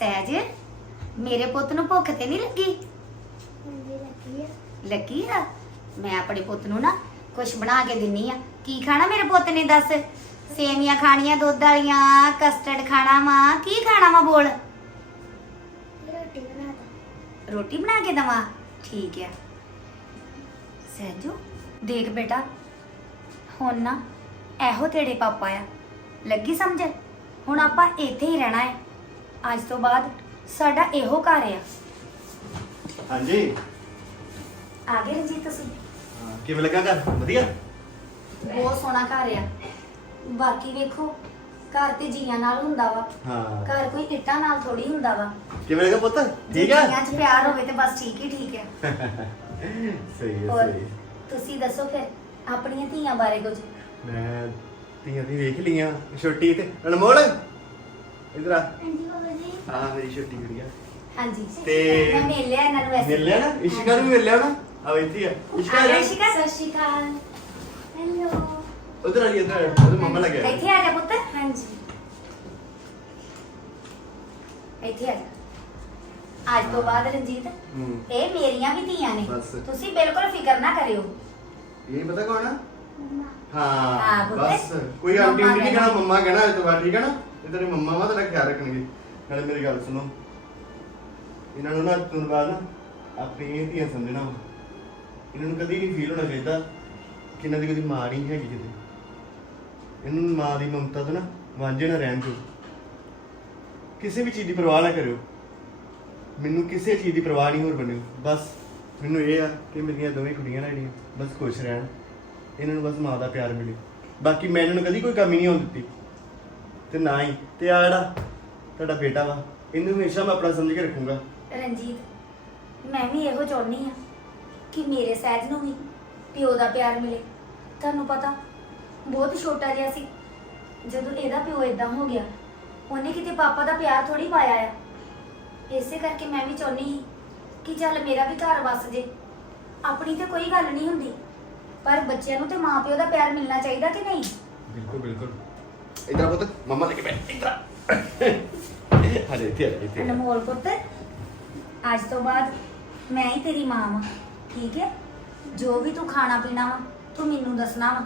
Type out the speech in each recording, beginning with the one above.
ਸਹਿਜ ਮੇਰੇ ਪੁੱਤ ਨੂੰ ਭੁੱਖ ਤੇ ਨਹੀਂ ਲੱਗੀ? ਲੱਗੀ ਆ। ਲੱਗੀ ਆ? ਮੈਂ ਆਪਣੇ ਪੁੱਤ ਨੂੰ ਨਾ ਕੁਝ ਬਣਾ ਕੇ ਦਿੰਨੀ ਆ। ਕੀ ਖਾਣਾ ਮੇਰੇ ਪੁੱਤ ਨੇ ਦੱਸ? ਸੇਵੀਆਂ ਖਾਣੀਆਂ ਦੁੱਧ ਵਾਲੀਆਂ ਕਸਟਰਡ ਖਾਣਾ ਵਾ। ਕੀ ਖਾਣਾ ਵਾ ਬੋਲ? ਰੋਟੀ ਬਣਾ ਤਾ ਰੋਟੀ ਬਣਾ ਕੇ ਦਵਾਂ? ਠੀਕ ਆ। ਸਹਿਜੂ ਦੇਖ ਬੇਟਾ ਹੁਣ ਨਾ ਇਹੋ ਤੇਰੇ ਪਾਪਾ ਆ। ਲੱਗੀ ਸਮਝ? ਹੁਣ ਆਪਾਂ ਇੱਥੇ ਹੀ ਰਹਿਣਾ ਹੈ। ਅੱਜ ਤੋਂ ਬਾਅਦ ਸਾਡਾ ਇਹੋ ਘਰ ਆ। ਹਾਂਜੀ। ਆ ਗਏ ਰਣਜੀਤ ਤੁਸੀਂ? ਹਾਂ, ਕਿਵੇਂ ਲੱਗਾ ਘਰ? ਵਧੀਆ? ਬਹੁਤ ਸੋਹਣਾ ਘਰ ਆ। ਬਾਕੀ ਵੇਖੋ ਘਰ ਤੇ ਜੀਆਂ ਨਾਲ ਹੁੰਦਾ ਵਾ। ਹਾਂ। ਘਰ ਕੋਈ ਇੱਟਾਂ ਨਾਲ ਥੋੜੀ ਹੁੰਦਾ ਵਾ। ਕਿਵੇਂ ਲੱਗਾ ਪੁੱਤ? ਠੀਕ ਆ? ਜੀਆਂ 'ਚ ਪਿਆਰ ਹੋਵੇ ਤੇ ਬਸ ਠੀਕ ਹੀ ਠੀਕ ਆ। ਸਹੀ ਹੈ ਹੋਰ ਸਹੀ ਹੈ। ਤੁਸੀਂ ਦੱਸੋ ਫਿਰ ਆਪਣੀਆਂ ਧੀਆਂ ਬਾਰੇ ਕੁਝ? ਮੈਂ ਧੀਆਂ ਦੀ ਵੇਖ ਲਈਆਂ ਛੋਟੀ ਤੇ ਅਨਮੋਲ। ਇਧਰ ਆ। ਹਾਂਜੀ ਬਾਬਾ ਜੀ। ਹਾਂ ਮੇਰੀ ਛੋਟੀ ਗੁੜੀਆ ਹਾਂਜੀ। ਤੇ- ਮੈਂ ਮਿਲ ਲਿਆ ਇਹਨਾਂ ਨੂੰ ਵੈਸੇ। ਮਿਲ ਲਿਆ ਨਾ? ਇਸ਼ਿਕਾ ਨੂੰ ਵੀ ਮਿਲ ਲਿਆ ਨਾ? ਆ ਇੱਥੇ ਆ। ਇਸ਼ਿਕਾ ਆ ਜਾ। ਇਸ਼ਿਕਾ। ਸਤਿ ਸ਼੍ਰੀ ਅਕਾਲ। ਹੈਲੋ ਉਧਰ ਆ ਜੀ ਇਧਰ ਉਹਦੇ ਮੰਮਾ ਲੱਗਿਆ ਇੱਥੇ ਆ ਜਾ ਪੁੱਤ। ਹਾਂਜੀ। ਇੱਥੇ ਆ ਜਾ। ਅੱਜ ਤੋਂ ਬਾਅਦ ਰਣਜੀਤ ਹੂੰ। ਇਹ ਮੇਰੀਆਂ ਵੀ ਧੀਆਂ ਨੇ। ਬਸ। ਤੁਸੀਂ ਬਿਲਕੁਲ ਫਿਕਰ ਨਾ ਕਰਿਓ। ਇਹ ਪਤਾ ਕੌਣ ਆ? ਹਾਂ ਹਾਂ, ਪੁੱਤ। ਬਸ। ਕੋਈ ਆਂਟੀ ਉਂਟੀ ਨਹੀਂ ਕਹਿਣਾ। ਕਹਣਾ ਮੰਮਾ ਕਹਿਣਾ ਇਹ ਤੋਂ ਬਾਅਦ ਠੀਕ ਹੈ ਨਾ? ਇਹ ਤੇਰੇ ਮੰਮਾ ਵਾ ਤੇਰਾ ਖਿਆਲ ਰੱਖਣਗੇ। ਨਾਲੇ ਮੇਰੀ ਗੱਲ ਸੁਣੋ। ਇਹਨਾਂ ਨੂੰ ਨਾ ਅੱਜ ਬਾਅਦ ਨਾ ਆਪਣੀ ਧੀਆਂ ਸਮਝਣਾ ਵਾ। ਇਹਨਾਂ ਨੂੰ ਕਦੀ ਨਹੀਂ ਫੀਲ ਹੋਣਾ ਚਾਹੀਦਾ ਕਿ ਇਹਨਾਂ ਦੀ ਕਦੀ ਮਾਂ ਨਹੀਂ ਹੈਗੀ ਕਿਤੇ। ਇਹਨਾਂ ਨੂੰ ਮਾਂ ਦੀ ਮਮਤਾ ਤੋਂ ਨਾ ਵਾਂਝੇ ਨਾ ਰਹਿਣ ਦਿਓ। ਕਿਸੇ ਵੀ ਚੀਜ਼ ਦੀ ਪਰਵਾਹ ਨਾ ਕਰਿਓ। ਮੈਨੂੰ ਕਿਸੇ ਚੀਜ਼ ਦੀ ਪਰਵਾਹ ਨਹੀਂ ਹੋਰ ਬਣਿਓ। ਬਸ ਮੈਨੂੰ ਇਹ ਆ ਕਿ ਮੇਰੀਆਂ ਦੋਵੇਂ ਕੁੜੀਆਂ ਨਾ ਜਿਹੜੀਆਂ ਬਸ ਖੁਸ਼ ਰਹਿਣ। ਇਹਨਾਂ ਨੂੰ ਬਸ ਮਾਂ ਦਾ ਪਿਆਰ ਮਿਲੇ। ਬਾਕੀ ਮੈਂ ਇਹਨਾਂ ਨੂੰ ਕਦੀ ਕੋਈ ਕਮੀ ਨਹੀਂ ਹੋਣ ਦਿੱਤੀ। ਤੇ ਨਾ ਹੀ ਤੇ ਆ ਜਿਹੜਾ ਤੁਹਾਡਾ ਬੇਟਾ ਵਾ ਇਹਨੂੰ ਹਮੇਸ਼ਾ ਮੈਂ ਆਪਣਾ ਸਮਝ ਕੇ ਰੱਖੂੰਗਾ। ਰਣਜੀਤ ਮੈਂ ਵੀ ਇਹੋ ਚਾਹੁੰਦੀ ਆ ਕਿ ਮੇਰੇ ਸਹਿਜ ਨੂੰ ਵੀ ਪਿਓ ਦਾ ਪਿਆਰ ਮਿਲੇ। ਤੁਹਾਨੂੰ ਪਤਾ ਬਹੁਤ ਛੋਟਾ ਜਿਹਾ ਸੀ। ਜਦੋਂ ਇਹਦਾ ਪਿਓ ਇਦਾਂ ਹੋ ਗਿਆ ਉਹਨੇ ਕਿਤੇ ਪਾਪਾ ਦਾ ਪਿਆਰ ਥੋੜੀ ਪਾਇਆ ਆ। ਇਸੇ ਕਰਕੇ ਮੈਂ ਵੀ ਚਾਹੁੰਦੀ ਸੀ ਕਿ ਚੱਲ ਮੇਰਾ ਵੀ ਘਰ ਵਸ ਜੇ। ਆਪਣੀ ਤੇ ਕੋਈ ਗੱਲ ਨਹੀਂ ਹੁੰਦੀ ਪਰ ਬੱਚਿਆਂ ਨੂੰ ਤੇ ਮਾਪਿਓ ਦਾ ਪਿਆਰ ਮਿਲਣਾ ਚਾਹੀਦਾ ਕਿ ਨਹੀਂ? ਬਿਲਕੁਲ ਬਿਲਕੁਲ। ਇਧਰ ਪੁੱਤ ਮਮਾ ਲੈ ਕੇ ਬੈਠ ਇਧਰ ਹਲੇ ਇੱਥੇ ਆ, ਇੱਥੇ ਆ। ਅਨਮੋਲ ਪੁੱਤ ਅੱਜ ਤੋਂ ਬਾਅਦ ਮੈਂ ਹੀ ਤੇਰੀ ਮਾਂ ਵਾਂ ਠੀਕ ਹੈ ਜੋ ਵੀ ਤੂੰ ਖਾਣਾ ਪੀਣਾ ਵਾ ਤੂੰ ਮੈਨੂੰ ਦੱਸਣਾ ਵਾ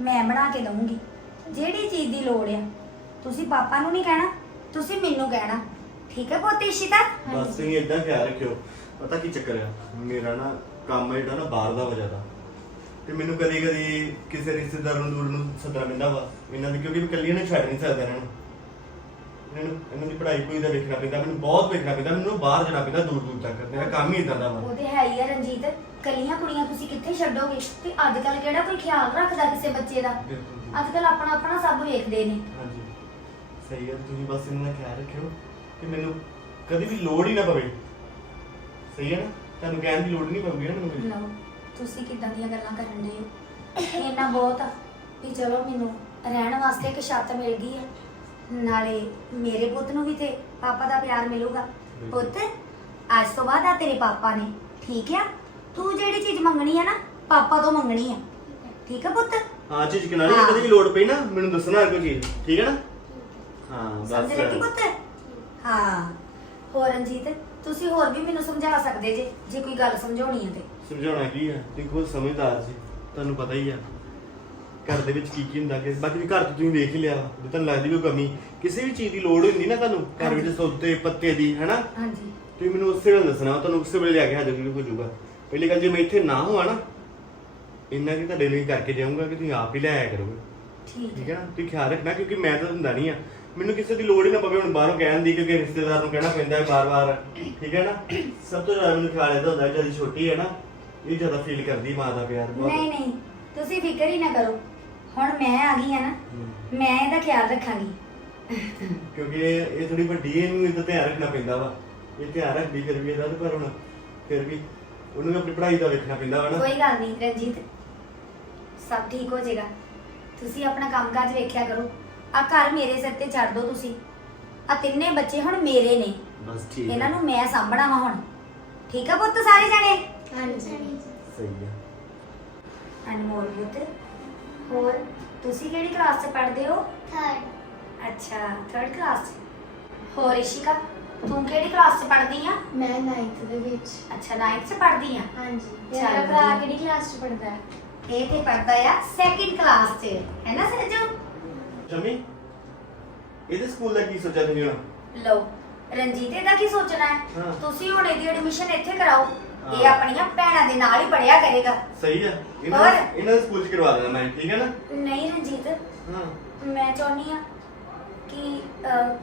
ਮੈਂ ਬਣਾ ਕੇ ਦਊਂਗੀ ਜਿਹੜੀ ਚੀਜ਼ ਦੀ ਲੋੜ ਆ ਤੁਸੀਂ ਪਾਪਾ ਨੂੰ ਨਹੀਂ ਕਹਿਣਾ ਤੁਸੀਂ ਮੈਨੂੰ ਕਹਿਣਾ ਠੀਕ ਹੈ ਪੁੱਤ ਇਸ਼ਿਤਾ ਬਸ ਤੁਸੀਂ ਇਦਾਂ ਖਿਆਲ ਰੱਖਿਓ। ਪਤਾ ਕੀ ਚੱਕਰ ਆ? ਮੇਰਾ ਨਾ ਕੰਮ ਹੈ ਜਿਹੜਾ ਨਾ ਬਾਹਰ ਦਾ ਵਾ ਜ਼ਿਆਦਾ। ਤੇ ਮੈਨੂੰ ਕਦੀ ਕਦੀ ਕਿਸੇ ਰਿਸ਼ਤੇਦਾਰ ਨੂੰ ਦੂਰ ਨੂੰ ਸੱਦਣਾ ਪੈਂਦਾ ਵਾ ਇਹਨਾਂ ਦੀ ਕਿਉਂਕਿ ਮੈਂ ਇਕੱਲੀ ਨੂੰ ਛੱਡ ਨਹੀਂ ਸਕਦਾ ਇਹਨਾਂ ਨੂੰ। ਇਹਨਾਂ ਨੂੰ ਇਹਨਾਂ ਦੀ ਪੜ੍ਹਾਈ ਪੂਰੀ ਦਾ ਵੇਖਣਾ ਪੈਂਦਾ ਮੈਨੂੰ ਬਹੁਤ ਵੇਖਣਾ ਪੈਂਦਾ ਮੈਨੂੰ ਬਾਹਰ ਜਾਣਾ ਪੈਂਦਾ ਦੂਰ ਦੂਰ ਤੱਕ ਮੇਰਾ ਕੰਮ ਹੀ ਇਦਾਂ ਦਾ ਵਾ। ਉਹਦੇ ਹੈ ਹੀ ਆ ਰਣਜੀਤ ਕੱਲੀਆਂ ਕੁੜੀਆਂ ਤੁਸੀਂ ਕਿੱਥੇ ਛੱਡੋਗੇ? ਤੇ ਅੱਜ ਕੱਲ ਕਿਹੜਾ ਕੋਈ ਖਿਆਲ ਰੱਖਦਾ ਕਿਸੇ ਬੱਚੇ ਦਾ? ਬਿਲਕੁਲ। ਅੱਜ ਕੱਲ ਆਪਣਾ ਆਪਣਾ ਸਭ ਵੇਖਦੇ ਨੇ। ਹਾਂਜੀ। ਸਹੀ ਹੈ ਤੁਸੀਂ ਬਸ ਇਹਨਾਂ ਦਾ ਖਿਆਲ ਰੱਖਿਓ ਕਿ ਮੈਨੂੰ ਕਦੀ ਵੀ ਲੋੜ ਹੀ ਨਾ ਪਵੇ। ਸਹੀ ਹੈ ਨਾ? ਤੁਹਾਨੂੰ ਕਹਿਣ ਦੀ ਲੋੜ ਨਹੀਂ ਪਊਗੀ ਨਾ ਮੈਨੂੰ। ਕਦੀ। ਲਓ ਤੁਸੀਂ ਕਿਦਾਂ ਦੀਆਂ ਗੱਲਾਂ ਕਰਨ ਦੇ ਹੋ? ਇੰਨਾ ਬਹੁਤ ਆ ਵੀ ਚਲੋ ਮੈਨੂੰ ਰਹਿਣ ਵਾਸਤੇ ਇੱਕ ਛੱਤ ਮਿਲ ਗਈ ਹੈ। ਨਾਲੇ ਮੇਰੇ ਪੁੱਤ ਨੂੰ ਵੀ ਤੇ ਪਾਪਾ ਦਾ ਪਿਆਰ ਮਿਲੂਗਾ। ਪੁੱਤ ਅੱਜ ਤੋਂ ਬਾਅਦ ਆ ਤੇਰੇ ਪਾਪਾ ਨੇ ਠੀਕ ਆ? ਤੂੰ ਜਿਹੜੀ ਚੀਜ਼ ਮੰਗਣੀ ਆ ਨਾ ਪਾਪਾ ਤੋਂ ਮੰਗਣੀ ਆ। ਠੀਕ ਆ ਪੁੱਤ? ਹਾਂ ਚੀਜ਼ ਕਿਨਾਰੀ ਹਾਂ। ਕਦੀ ਵੀ ਲੋੜ ਪਈ ਨਾ ਮੈਨੂੰ ਦੱਸਣਾ ਕੋਈ ਚੀਜ਼ ਠੀਕ ਹੈ ਨਾ? ਹਾਂ ਸਮਝ ਲੱਗੀ ਪੁੱਤ? ਹਾਂ। ਹੋਰ ਰਣਜੀਤ ਤੁਸੀਂ ਹੋਰ ਵੀ ਮੈਨੂੰ ਸਮਝਾ ਸਕਦੇ ਜੇ ਜੇ ਕੋਈ ਗੱਲ ਸਮਝਾਉਣੀ ਹੈ ਤੇ। ਸਮਝਾਉਣਾ ਕੀ ਹੈ ਤੁਸੀਂ ਖੁਦ ਸਮਝਦਾਰ ਸੀ ਤੁਹਾਨੂੰ ਪਤਾ ਹੀ ਆ। ਘਰ ਦੇ ਵਿੱਚ ਕੀ ਕੀ ਹੁੰਦਾ ਕਿ ਬਾਕੀ ਵੀ ਘਰ ਤੋਂ ਤੁਸੀਂ ਵੇਖ ਹੀ ਲਿਆ ਜੇ ਤੁਹਾਨੂੰ ਲੱਗਦੀ ਕੋਈ ਕਮੀ। ਕਿਸੇ ਵੀ ਚੀਜ਼ ਦੀ ਲੋੜ ਹੁੰਦੀ ਨਾ ਤੁਹਾਨੂੰ ਘਰ ਵਿੱਚ ਸੌਦੇ ਪੱਤੇ ਦੀ ਹੈਨਾ? ਹਾਂਜੀ। ਤੁਸੀਂ ਮੈਨੂੰ ਉਸੇ ਵੇਲੇ ਦੱਸਣਾ ਤੁਹਾਨੂੰ ਉਸੇ ਵੇਲੇ ਲਿਆ ਕੇ ਹਾਜ਼ਰ ਹੋ ਜਾਊਗਾ ਪਹਿਲੀ ਗੱਲ ਜੇ ਮੈਂ ਇੱਥੇ ਨਾ ਹੋਵਾਂ ਨਾ ਇੰਨਾ ਕਿ ਤੁਹਾਡੇ ਲਈ ਕਰਕੇ ਜਾਊਂਗਾ ਕਿ ਤੁਸੀਂ ਆਪ ਹੀ ਲੈ ਆਇਆ ਕਰੋਗੇ। ਠੀਕ ਠੀਕ ਹੈ। ਨਾ? ਤੁਸੀਂ ਖਿਆਲ ਰੱਖਣਾ ਕਿਉਂਕਿ ਮੈਂ ਤਾਂ ਹੁੰਦਾ ਨਹੀਂ ਆ। ਮੈਨੂੰ ਕਿਸੇ ਦੀ ਲੋੜ ਹੀ ਨਾ ਪਵੇ ਹੁਣ ਬਾਹਰੋਂ ਕਹਿਣ ਦੀ ਕਿਉਂਕਿ ਰਿਸ਼ਤੇਦਾਰ ਨੂੰ ਕਹਿਣਾ ਪੈਂਦਾ ਹੈ ਬਾਰ-ਬਾਰ ਠੀਕ ਹੈ ਨਾ? ਸਭ ਤੋਂ ਜ਼ਿਆਦਾ ਮੈਨੂੰ ਖਿਆਲ ਇਹਦਾ ਹੁੰਦਾ ਹੈ ਜਦ ਛੋਟੀ ਹੈ ਨਾ ਇਹ ਜ਼ਿਆਦਾ ਫੀਲ ਕਰਦੀ ਮਾਂ ਦਾ ਪਿਆਰ ਬਹੁਤ। ਨਹੀਂ ਨਹੀਂ ਤੁਸੀਂ ਫਿਕਰ ਹੀ ਨਾ ਕਰੋ। ਹੁਣ ਮੈਂ ਆ ਗਈ ਆ ਨਾ ਹਮ, ਮੈਂ ਇਹਦਾ ਖਿਆਲ ਰੱਖਾਂਗੀ। ਕਿਉਂਕਿ ਇਹ ਇਹ ਥੋੜੀ ਵੱਡੀ ਹੈ ਇਹਨੂੰ ਇਹਦਾ ਧਿਆਨ ਰੱਖਣਾ ਪੈਂਦਾ ਵਾ। ਇਹ ਧਿਆਨ ਰੱਖਦੀ ਫਿਰ ਵੀ ਇਹਦਾ ਤੇ ਪਰ ਹੁਣ ਫਿਰ ਵੀ ਉਹਨੂੰ ਵੀ ਆਪਣੀ ਪੜ੍ਹਾਈ ਦਾ ਵੇਖਣਾ ਪੈਂਦਾ ਵਾ ਨਾ। ਕੋਈ ਗੱਲ ਨਹੀਂ ਰਣਜੀਤ ਸਭ ਠੀਕ ਹੋ ਜਾਏਗਾ। ਤੁਸੀਂ ਆਪਣਾ ਕੰਮਕਾਜ ਵੇਖਿਆ ਕਰੋ। ਆ ਘਰ ਮੇਰੇ ਸਿਰ ਤੇ ਛੱਡ ਦਿਓ ਤੁਸੀਂ। ਆ ਤਿੰਨੇ ਬੱਚੇ ਹੁਣ ਮੇਰੇ ਨੇ। ਬਸ ਠੀਕ ਇਹਨਾਂ ਨੂੰ ਮੈਂ ਸਾਂਭਣਾ ਵਾ ਹੁਣ। ਠੀਕ ਆ ਪੁੱਤ ਸਾਰੇ ਜਣੇ? ਹਾਂਜੀ। ਸਹੀ ਹੈ। ਅਨਮੋਲ ਪੁੱਤ ਹੋਰ ਤੁਸੀਂ ਕਿਹੜੀ ਕਲਾਸ 'ਚ ਪੜ੍ਹਦੇ ਹੋ? ਥਰਡ ਅੱਛਾ 3rd ਕਲਾਸ ਹੋਰ ਇਸ਼ਿਕਾ ਤੂੰ ਕਿਹੜੀ ਕਲਾਸ 'ਚ ਪੜ੍ਹਦੀ ਆ? ਮੈਂ 9th ਦੇ ਵਿੱਚ। ਅੱਛਾ 9th 'ਚ ਪੜ੍ਹਦੀ ਆ? ਹਾਂਜੀ। ਚੱਲ ਮੇਰਾ ਭਰਾ ਵਧੀਆ। ਕਿਹੜੀ ਕਲਾਸ 'ਚ ਪੜਦਾ ਹੈ? ਇਹ ਤੇ ਪੜ੍ਹਦਾ ਆ ਸੈਕਿੰਡ ਕਲਾਸ 'ਚ। ਹੈ ਨਾ ਸਰਜੂ ਸ਼ਮੀ ਇਹਦੇ ਸਕੂਲ ਦਾ ਕੀ ਸੋਚਿਆ ਤੁਸੀਂ ਹੁਣ? ਲਓ ਰਣਜੀਤ ਇਹਦਾ ਕੀ ਸੋਚਣਾ ਹੈ ਹਾਂ। ਤੁਸੀਂ ਹੁਣ ਇਹਦੀ ਐਡਮਿਸ਼ਨ ਇੱਥੇ ਕਰਾਓ ਇਹ ਹਾਂ। ਆਪਣੀਆਂ ਭੈਣਾਂ ਦੇ ਨਾਲ ਹੀ ਪੜਿਆ ਕਰੇਗਾ ਸਹੀ ਆ ਇਹਨਾਂ ਹੋਰ? ਇਹਨਾਂ ਦੇ ਸਕੂਲ ਚ ਕਰਵਾ ਦੇਣਾ ਮੈਂ ਠੀਕ ਹੈ ਨਾ ਨਹੀਂ ਰਣਜੀਤ ਹਾਂ ਮੈਂ ਚਾਹੁੰਦੀ ਆ ਕਿ ਅਹ,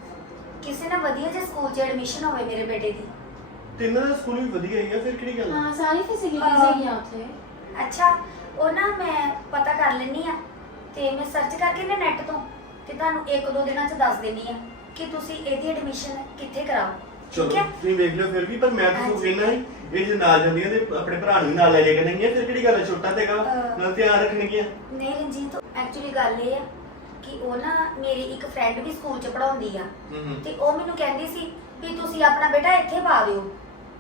ਕਿਸੇ ਨਾ ਵਧੀਆ ਜਿਹੇ ਸਕੂਲ 'ਚ ਐਡਮਿਸ਼ਨ ਹੋਵੇ ਮੇਰੇ ਬੇਟੇ ਦੀ ਤੇ ਇਹਨਾਂ ਦਾ ਸਕੂਲ ਵੀ ਵਧੀਆ ਹੀ ਆ ਫਿਰ ਕਿਹੜੀ ਗੱਲ ਆ? ਹਾਂ ਸਾਰੀ ਫੈਸਿਲਿਟੀਜ਼ ਹਾਂ। ਹੈਗੀਆਂ ਉੱਥੇ ਅੱਛਾ ਉਹ ਨਾ ਮੈਂ ਪਤਾ ਕਰ ਲੈਣੀ ਆ ਤੇ ਮੈਂ ਸਰਚ ਕਰਕੇ ਨਾ ਨੈਟ ਤੋਂ ਤੇ ਤੁਹਾਨੂੰ ਇੱਕ ਦੋ ਦਿਨਾਂ 'ਚ ਦੱਸ ਦੇਣੀ ਆ ਕਿ ਤੁਸੀਂ ਇਹਦੀ ਐਡਮਿਸ਼ਨ ਕਿੱਥੇ ਕਰਾਓ? ਚਲੋ ਠੀਕ ਹੈ? ਤੁਸੀਂ ਵੇਖ ਲਿਓ ਫਿਰ ਵੀ ਪਰ ਮੈਂ ਹਾਂਜੀ। ਤੁਹਾਨੂੰ ਕਹਿਣਾ ਸੀ ਇਹ ਜੇ ਨਾਲ ਜਾਂਦੀਆਂ ਤੇ ਆਪਣੇ ਭਰਾ ਨੂੰ ਵੀ ਨਾਲ ਲੈ ਜਾਇਆ ਕਰਨਗੀਆਂ ਫਿਰ ਕਿਹੜੀ ਗੱਲ ਆ, ਛੋਟਾ ਤੇਗਾ ਅਹ। ਨਾਲ ਧਿਆਨ ਰੱਖਣਗੀਆਂ। ਨਹੀਂ ਰਣਜੀਤ ਐਕਚੁਅਲੀ ਗੱਲ ਇਹ ਆ ਕਿ ਉਹ ਨਾ ਮੇਰੀ ਇੱਕ ਫਰੈਂਡ ਵੀ ਸਕੂਲ 'ਚ ਪੜਾਉਂਦੀ ਆ। ਹੂੰ ਹੂੰ। ਤੇ ਉਹ ਮੈਨੂੰ ਕਹਿੰਦੀ ਸੀ ਵੀ ਤੁਸੀਂ ਆਪਣਾ ਬੇਟਾ ਇੱਥੇ ਪਾ ਦਿਓ।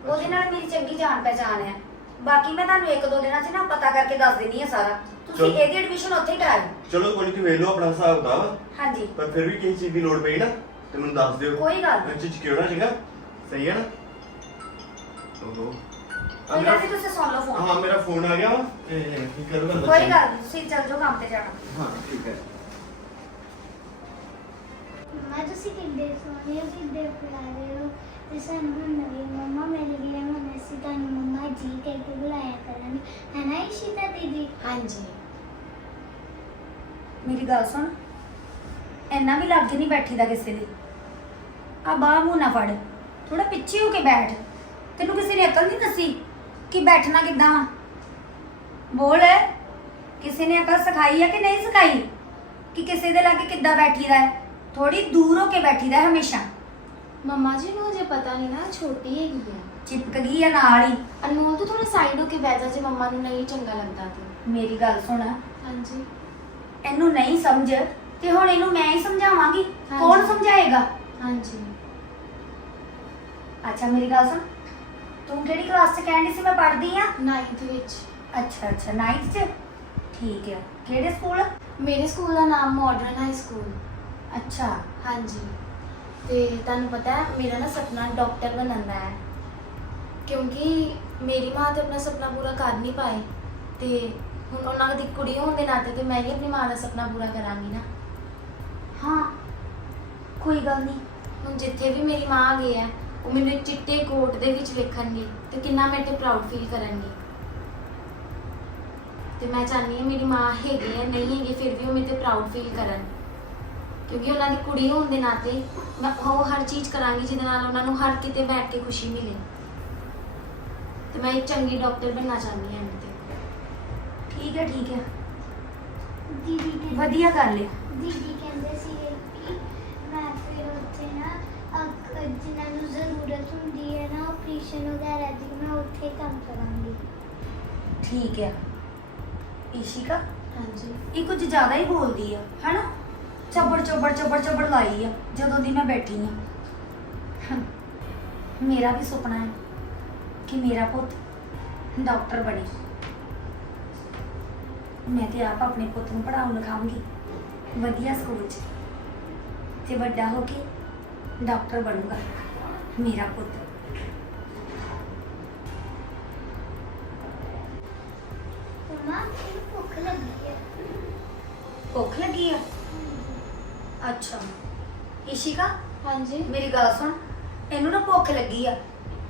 ਉਹਦੇ ਨਾਲ ਮੇਰੀ ਚੰਗੀ ਜਾਣ ਪਹਿਚਾਣ ਹੈ ਬਾਕੀ ਮੈਂ ਤੁਹਾਨੂੰ ਇੱਕ ਦੋ ਦਿਨਾਂ 'ਚ ਨਾ ਪਤਾ ਕਰਕੇ ਦੱਸ ਦਿੰਨੀ ਆ ਸਾਰਾ। ਤੁਸੀਂ ਚਲੋ। ਇਹਦੀ ਐਡਮਿਸ਼ਨ ਉੱਥੇ ਹੀ ਕਰਾਇਓ। ਚਲੋ ਕੋਈ ਨੀ ਤੁਸੀਂ ਵੇਖ ਲਓ ਆਪਣਾ ਹਿਸਾਬ ਕਿਤਾਬ। ਹਾਂਜੀ। ਪਰ ਫਿਰ ਵੀ ਕਿਸੇ ਚੀਜ਼ ਦੀ ਲੋੜ ਪਈ ਨਾ। ਤੇ ਮੈਨੂੰ ਦੱਸ ਦਿਓ। ਕੋਈ ਗੱਲ ਨਹੀਂ। ਮੈਂ ਝਿਜਕਿਓ ਨਾ ਚੰਗਾ ਸਹੀ ਹੈ ਨਾ? ਓਹੋ। ਆ ਕੋਈ ਮੇਰਾ- ਗੱਲ ਨਹੀਂ ਤੁਸੀਂ ਸੁਣ ਲਓ ਫੋਨ ਹਾਂ ਮੇਰਾ ਫੋਨ ਆ ਗਿਆ ਵਾ। ਤੇ ਕੀ ਕਰੂਗਾ ਕੋਈ ਗੱਲ ਨਹੀਂ ਤੁਸੀਂ ਚੱਲ ਜਾਓ ਕੰਮ ਤੇ ਜਾਣਾ। ਹਾਂ ਠੀਕ ਹੈ। ਮੈਂ ਤੁਸੀਂ ਕਿੱਡੇ ਸੋਹਣੇ ਹੋ ਕਿੱਡੇ ਪਿਆਰੇ ਹੋ। ਤੇ ਸਾਨੂੰ ਨਵੀਂ ਮੰਮਾ ਮਿਲ ਗਈ ਹੈ ਹੁਣ ਅਸੀਂ ਤੁਹਾਨੂੰ ਮੰਮਾ ਜੀ ਕਹਿ ਕੇ ਬੁਲਾਇਆ ਕਰਾਂਗੇ। ਹੈ ਨਾ ਇਸ਼ਿਤਾ ਦੀਦੀ? ਹਾਂਜੀ। ਮੇਰੀ ਗੱਲ ਸੁਣ। ਇੰਨਾ ਵੀ ਲੱਗ ਨਹੀਂ ਬੈਠੀ ਦਾ ਕਿਸੇ ਦੀ ਆ ਬਾਹ ਮੂੰਹ ਨਾ ਫੜ। ਥੋੜਾ ਪਿੱਛੇ ਹੋ ਕੇ ਬੈਠ। ਤੈਨੂੰ ਕਿਸੇ ਨੇ ਅਕਲ ਨਹੀਂ ਦੱਸੀ ਕਿ ਬੈਠਣਾ ਕਿੱਦਾਂ ਵਾ? ਬੋਲ ਕਿਸੇ ਨੇ ਅਕਲ ਸਿਖਾਈ ਹੈ ਕਿ ਨਹੀਂ ਸਿਖਾਈ? ਕਿ ਕਿਸੇ ਦੇ ਲਾਗੇ ਕਿੱਦਾਂ ਬੈਠੀਦਾ ਹੈ? ਥੋੜੀ ਦੂਰ ਹੋ ਕੇ ਬੈਠੀਦਾ ਹੈ ਹਮੇਸ਼ਾ। ਮੰਮਾ ਜੀ ਨੂੰ ਅਜੇ ਪਤਾ ਨਹੀਂ ਨਾ ਛੋਟੀ ਹੈਗੀ ਹੈ ਚਿਪਕ ਗਈ ਆ ਨਾਲ ਹੀ। ਅਨਮੋਲ ਤੂੰ ਥੋੜਾ ਸਾਈਡ ਹੋ ਕੇ ਬਹਿ ਜਾ ਜੇ ਮੰਮਾ ਨੂੰ ਨਹੀਂ ਚੰਗਾ ਲੱਗਦਾ ਤੇ। ਮੇਰੀ ਗੱਲ ਸੁਣ। ਹਾਂਜੀ। ਇਹਨੂੰ ਨਹੀਂ ਸਮਝ ਤੇ ਹੁਣ ਇਹਨੂੰ ਮੈਂ ਹੀ ਸਮਝਾਵਾਂਗੀ। ਹਾਂਜੀ। ਕੌਣ ਸਮਝਾਏਗਾ? ਹਾਂਜੀ। ਅੱਛਾ ਮੇਰੀ ਗੱਲ ਸੁਣ। ਤੂੰ ਕਿਹੜੀ ਕਲਾਸ 'ਚ ਕਹਿੰਦੀ ਸੀ? ਮੈਂ ਪੜ੍ਹਦੀ ਆ। 9th ਵਿੱਚ। ਅੱਛਾ ਅੱਛਾ 9th 'ਚ? ਠੀਕ ਹੈ। ਕਿਹੜੇ ਸਕੂਲ ਮੇਰੇ ਸਕੂਲ ਦਾ ਨਾਮ ਮਾਡਰਨ ਹਾਈ ਸਕੂਲ ਅੱਛਾ। ਹਾਂਜੀ। ਤੇ ਤੁਹਾਨੂੰ ਪਤਾ ਹੈ ਮੇਰਾ ਨਾ ਸੁਪਨਾ ਡਾਕਟਰ ਬਣਨ ਦਾ ਹੈ। ਕਿਉਂਕਿ ਮੇਰੀ ਮਾਂ ਤੇ ਆਪਣਾ ਸੁਪਨਾ ਪੂਰਾ ਕਰ ਨਹੀਂ ਪਾਏ। ਤੇ ਹੁਣ ਉਹਨਾਂ ਦੀ ਕੁੜੀ ਹੋਣ ਦੇ ਨਾਤੇ ਤੇ ਮੈਂ ਹੀ ਆਪਣੀ ਮਾਂ ਦਾ ਸੁਪਨਾ ਪੂਰਾ ਕਰਾਂਗੀ ਨਾ। ਹਾਂ। ਕੋਈ ਗੱਲ ਨਹੀਂ। ਹੁਣ ਜਿੱਥੇ ਵੀ ਮੇਰੀ ਮਾਂ ਗਈ ਹੈ ਉਹ ਮੈਨੂੰ ਇੱਕ ਚਿੱਟੇ ਕੋਟ ਦੇ ਵਿੱਚ ਵੇਖਣਗੇ ਤੇ ਕਿੰਨਾ ਮੇਰੇ ਤੇ ਪ੍ਰਾਊਡ ਫੀਲ ਕਰਨਗੇ। ਤੇ ਮੈਂ ਚਾਹਨੀ ਹਾਂ ਮੇਰੀ ਮਾਂ ਹੈਗੀ ਹੈ ਨਹੀਂ ਹੈਗੀ ਫਿਰ ਵੀ ਉਹ ਮੇਰੇ ਤੇ ਪ੍ਰਾਊਡ ਫੀਲ ਕਰਨ। ਕਿਉਂਕਿ ਉਹਨਾਂ ਦੀ ਕੁੜੀ ਹੋਣ ਦੇ ਨਾਤੇ ਮੈਂ ਉਹ ਹਰ ਚੀਜ਼ ਕਰਾਂਗੀ ਜਿਹਦੇ ਨਾਲ ਉਹਨਾਂ ਨੂੰ ਹਰ ਕਿਤੇ ਬੈਠ ਕੇ ਖੁਸ਼ੀ ਮਿਲੇ। ਤੇ ਮੈਂ ਇੱਕ ਚੰਗੀ ਡਾਕਟਰ ਬਣਨਾ ਚਾਹੁੰਦੀ ਹਾਂ ਤੇ। ਠੀਕ ਹੈ ਠੀਕ ਹੈ। ਦੀਦੀ ਕਹਿੰਦੇ ਵਧੀਆ ਗੱਲ ਹੈ। ਦੀਦੀ ਕਹਿੰਦੇ ਸੀ ਜਿਨ੍ਹਾਂ ਨੂੰ ਜ਼ਰੂਰਤ ਹੁੰਦੀ ਹੈ ਨਾ ਆਪਰੇਸ਼ਨ ਵਗੈਰਾ ਦੀ ਮੈਂ ਉੱਥੇ ਕੰਮ ਕਰਾਂਗੀ। ਠੀਕ ਹੈ। ਇਸ਼ਿਕਾ ਹਾਂਜੀ। ਇਹ ਕੁਝ ਜ਼ਿਆਦਾ ਹੀ ਬੋਲਦੀ ਆ ਹੈਨਾ? ਚੱਬੜ ਚੱਬੜ ਚੱਬੜ ਚੱਬੜ ਲਾਈ ਆ ਜਦੋਂ ਦੀ ਮੈਂ ਬੈਠੀ ਆ। ਮੇਰਾ ਵੀ ਸੁਪਨਾ ਹੈ ਕਿ ਮੇਰਾ ਪੁੱਤ ਡਾਕਟਰ ਬਣੇ। ਮੈਂ ਤੇ ਆਪ ਆਪਣੇ ਪੁੱਤ ਨੂੰ ਪੜਾਉਣ ਲਿਖਾਉਂਗੀ ਵਧੀਆ ਸਕੂਲ 'ਚ। ਤੇ ਵੱਡਾ ਹੋ ਕੇ ਡਾਕਟਰ ਬਣੂਗਾ ਮੇਰਾ ਪੁੱਤ। ਮਮਾ ਮੈਨੂੰ ਭੁੱਖ ਲੱਗੀ ਹੈ। ਭੁੱਖ ਲੱਗੀ ਆ? ਅੱਛਾ। ਇਸ਼ਿਕਾ ਹਾਂਜੀ। ਮੇਰੀ ਗੱਲ ਸੁਣ। ਇਹਨੂੰ ਨਾ ਭੁੱਖ ਲੱਗੀ ਆ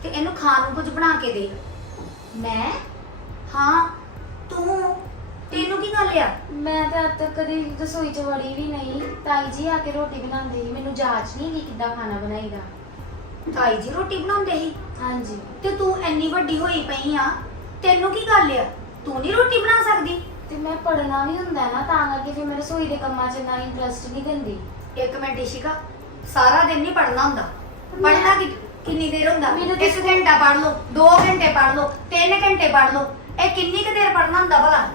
ਤੇ ਇਹਨੂੰ ਖਾਣ ਨੂੰ ਕੁਝ ਬਣਾ ਕੇ ਦੇ। ਮੈਂ? ਹਾਂ ਤੂੰ ਤੈਨੂੰ ਕੀ ਗੱਲ ਆ? ਮੈਂ ਤਾਂ ਅੱਜ ਤੱਕ ਕਦੀ ਰਸੋਈ 'ਚ ਵੜੀ ਵੀ ਨਹੀਂ। ਤਾਈ ਜੀ ਆ ਕੇ ਰੋਟੀ ਬਣਾਉਂਦੇ ਸੀ। ਮੈਨੂੰ ਜਾਚ ਨਹੀਂ ਕਿ ਕਿੱਦਾਂ ਖਾਣਾ ਬਣਾਈਦਾ। ਤਾਈ ਜੀ ਰੋਟੀ ਬਣਾਉਂਦੇ ਸੀ? ਹਾਂਜੀ। ਤੇ ਤੂੰ ਇੰਨੀ ਵੱਡੀ ਹੋਈ ਪਈ ਆ। ਤੈਨੂੰ ਕੀ ਗੱਲ ਆ? ਤੂੰ ਨਹੀਂ ਰੋਟੀ ਬਣਾ ਸਕਦੀ? ਤੇ ਮੈਂ ਪੜ੍ਹਨਾ ਵੀ ਹੁੰਦਾ ਨਾ ਤਾਂ ਕਰਕੇ ਫਿਰ ਮੈਂ ਰਸੋਈ ਦੇ ਕੰਮਾਂ 'ਚ ਨਾ ਇੰਟਰਸਟ ਨਹੀਂ ਦਿੰਦੀ। ਇੱਕ ਮਿੰਟ ਇਸ਼ਿਕਾ ਸਾਰਾ ਦਿਨ ਨਹੀਂ ਪੜਨਾ ਹੁੰਦਾ। ਪੜਨਾ ਕਿ ਕਿੰਨੀ ਦੇਰ ਹੁੰਦਾ? ਮੈਨੂੰ ਤਾਂ ਇੱਕ ਘੰਟਾ ਪੜ ਲਓ 2 ਘੰਟੇ ਪੜ ਲਓ 3 ਘੰਟੇ ਪੜ ਲਓ। ਇਹ ਕਿੰਨੀ ਕੁ ਦੇਰ ਪੜਨਾ ਹੁੰਦਾ ਭਲਾ?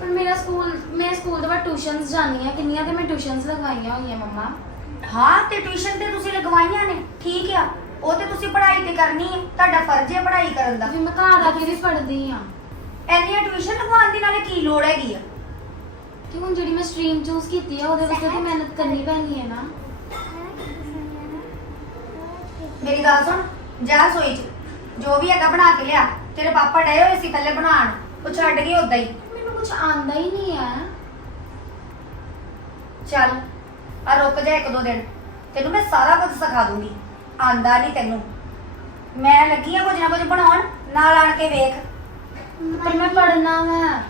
ਪਰ ਮੇਰਾ ਸਕੂਲ ਮੈਂ ਸਕੂਲ ਦੇ ਬਾਅਦ ਟਿਊਸ਼ਨਸ ਜਾਂਦੀ ਆ ਕਿੰਨੀਆਂ ਤੇ ਮੈਂ ਟਿਊਸ਼ਨਸ ਲਗਵਾਈਆਂ ਹੋਈਆਂ ਮੰਮਾ। ਹਾਂ ਤੇ ਟਿਊਸ਼ਨ ਤੇ ਤੁਸੀਂ ਲਗਵਾਈਆਂ ਨੇ ਠੀਕ ਆ। ਉਹ ਤੇ ਤੁਸੀਂ ਪੜ੍ਹਾਈ ਤੇ ਕਰਨੀ ਹੈ ਤੁਹਾਡਾ ਫਰਜ਼ ਹੈ ਪੜ੍ਹਾਈ ਕਰਨ ਦਾ। ਮੈਂ ਘਰ ਆ ਕੇ ਵੀ ਪੜ੍ਹਦੀ ਆ। ਐਨੀਆਂ ਟਿਊਸ਼ਨ ਲਗਵਾਉਣ ਦੀ ਨਾਲੇ ਕੀ ਲੋੜ ਹੈਗੀ ਆ? ਕਿ ਹੁਣ ਜਿਹੜੀ ਮੈਂ ਸਟਰੀਮ ਚੂਜ਼ ਕੀਤੀ ਆ ਉਹਦੇ ਵਾਸਤੇ ਤਾਂ ਮਿਹਨਤ ਕਰਨੀ ਪੈਣੀ ਹੈ ਨਾ। ਮੇਰੀ ਗੱਲ ਸੁਣ ਜਾ ਸੋਈ ਚ। ਜੋ ਵੀ ਹੈਗਾ ਬਣਾ ਕੇ ਲਿਆ ਤੇਰੇ ਪਾਪਾ ਡਏ ਹੋਏ ਸੀ ਪਹਿਲੇ ਬਣਾਉਣ ਉਹ ਛੱਡ ਗਈ ਉਦਾਂ ਹੀ। ਕੁਝ ਆਂਦਾ ਹੀ ਨਹੀਂ ਹੈ ਚੱਲ ਆ ਰੁਕ ਜਾ ਇੱਕ ਦੋ ਦਿਨ। ਤੈਨੂੰ ਮੈਂ ਸਾਰਾ ਕੁਝ ਸਿਖਾ ਦੂੰਗੀ। ਆਂਦਾ ਨਹੀਂ ਤੈਨੂੰ। ਮੈਂ ਲੱਗੀ ਆ ਕੁਝ ਨਾ ਕੁਝ ਬਣਾਉਣ ਨਾਲ ਆਣ ਕੇ ਵੇਖ। ਪਰ ਮੈਂ ਪੜਨਾ ਹੈ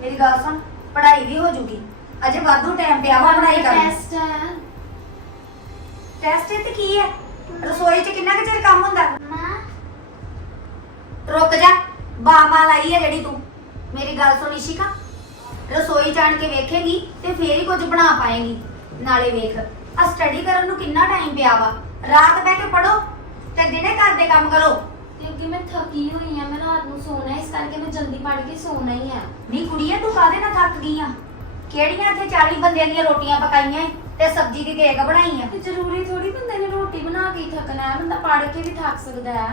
ਮੇਰੀ ਗੱਲ ਸੁਣ ਪੜ੍ਹਾਈ ਵੀ ਹੋ ਜੂਗੀ। ਅਜੇ ਵਾਧੂ ਟਾਈਮ ਪਿਆ ਵਾ ਪੜ੍ਹਾਈ ਕਰਨ। ਟੈਸਟ ਹੈ ਟੈਸਟ ਤੇ ਕੀ ਹੈ ਰਸੋਈ 'ਚ ਕਿੰਨਾ ਕੁ ਚਿਰ ਕੰਮ ਹੁੰਦਾ? ਮਾਂ। ਰੁਕ ਜਾ ਬਾਮਾ ਲਾਈ ਹੈ ਜਿਹੜੀ ਤੂੰ। ਮੇਰੀ ਗੱਲ ਸੁਣ ਇਸ਼ਿਕਾ। ਰਸੋਈ ਜਾਣ ਕੇ ਵੇਖੇਗੀ ਤੇ ਫੇਰ ਹੀ ਕੁਝ ਬਣਾ ਪਾਏਗੀ। ਨਾਲੇ ਵੇਖ ਆ ਸਟੱਡੀ ਕਰਨ ਨੂੰ ਕਿੰਨਾ ਟਾਈਮ ਪਿਆ ਵਾ। ਰਾਤ ਬਹਿ ਕੇ ਪੜੋ ਤੇ ਦਿਨੇ ਘਰ ਦੇ ਕੰਮ ਕਰੋ। ਤੇ ਅੱਗੇ ਮੈਂ ਥੱਕੀ ਹੋਈ ਆ ਮੈਂ ਰਾਤ ਨੂੰ ਸੋਣਾ ਹੈ, ਇਸ ਕਰਕੇ ਮੈਂ ਜਲਦੀ ਪੜ ਕੇ ਸੋਣਾ ਹੀ ਹੈ ਨਹੀਂ ਕੁੜੀਏ ਤੂੰ ਕਾਹਦੇ ਨਾਲ ਥੱਕ ਗਈ ਆ? ਕਿਹੜੀਆਂ ਇੱਥੇ 40 ਬੰਦਿਆਂ ਦੀਆਂ ਰੋਟੀਆਂ ਪਕਾਈਆਂ ਏ ਤੇ ਸਬਜ਼ੀ ਦੀ ਦੇਗ ਬਣਾਈ ਆ ਤੇ ਜ਼ਰੂਰੀ ਥੋੜੀ ਬੰਦੇ ਨੇ ਰੋਟੀ ਬਣਾ ਕੇ ਹੀ ਥੱਕਣਾ ਹੈ ਬੰਦਾ ਪੜ ਕੇ ਵੀ ਥੱਕ ਸਕਦਾ ਹੈ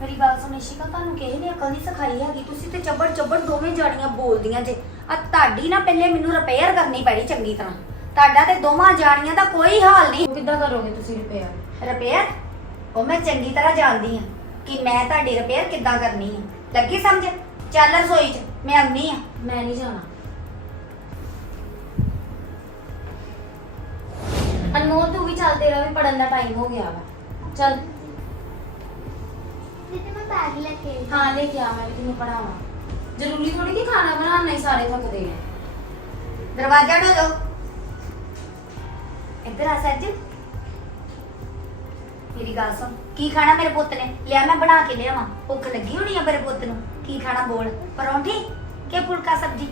ਮੇਰੀ ਗੱਲ ਸੁਣ ਇਸ਼ਿਕਾ ਤੁਹਾਨੂੰ ਕਿਸੇ ਨੇ ਅਕਲ ਨਹੀਂ ਸਿਖਾਈ ਹੈਗੀ। ਤੁਸੀਂ ਤੇ ਚੱਬੜ ਚੱਬੜ ਦੋਵੇਂ ਜਾਣੀਆਂ ਬੋਲਦੀਆਂ ਜੇ। ਆ ਤੁਹਾਡੀ ਨਾ ਪਹਿਲੇ ਮੈਨੂੰ ਰਿਪੇਅਰ ਕਰਨੀ ਪੈਣੀ ਚੰਗੀ ਤਰ੍ਹਾਂ। ਤੁਹਾਡਾ ਤੇ ਦੋਵਾਂ ਜਾਣੀਆਂ ਦਾ ਕੋਈ ਹਾਲ ਨਹੀਂ। ਉਹ ਕਿੱਦਾਂ ਕਰੋਗੇ ਤੁਸੀਂ ਰਿਪੇਅਰ ਰਿਪੇਅਰ ਉਹ ਮੈਂ ਚੰਗੀ ਤਰ੍ਹਾਂ ਜਾਣਦੀ ਆ ਕਿ ਮੈਂ ਤੁਹਾਡੀ ਰਿਪੇਅਰ ਕਿੱਦਾਂ ਕਰਨੀ ਆ। ਲੱਗੀ ਸਮਝ? ਚੱਲ ਰਸੋਈ 'ਚ ਮੈਂ ਆਉਣੀ ਆ ਮੈਂ ਨਹੀਂ ਜਾਣਾ। ਅਨਮੋਲ ਤੂੰ ਵੀ ਚੱਲ ਤੇਰਾ ਵੀ ਪੜਨ ਦਾ ਟਾਈਮ ਹੋ ਗਿਆ ਵਾ। ਚੱਲ। ਦੀਦੀ ਮੈਂ ਬੈਗ ਲੈ ਕੇ ਆਈ। ਹਾਂ ਲੈ ਕੇ ਆ ਮੈਂ ਵੀ ਤੈਨੂੰ ਪੜਾਵਾਂ ਜ਼ਰੂਰੀ ਥੋੜੀ ਕਿ ਖਾਣਾ ਬਣਾਉਣਾ ਹੀ ਸਾਰੇ ਥੱਕਦੇ ਆ। ਦਰਵਾਜ਼ਾ ਢੋ ਦੋ ਇੱਧਰ ਆ ਸੱਜ ਮੇਰੀ ਗੱਲ ਸੁਣ ਕੀ ਖਾਣਾ ਮੇਰੇ ਪੁੱਤ ਨੇ? ਲਿਆ ਮੈਂ ਬਣਾ ਕੇ ਲਿਆਵਾਂ। ਭੁੱਖ ਲੱਗੀ ਹੋਣੀ ਆ ਮੇਰੇ ਪੁੱਤ ਨੂੰ? ਕੀ ਖਾਣਾ ਬੋਲ ਪਰੌਂਠੀ ਕਿ ਫੁਲਕਾ ਸਬਜ਼ੀ?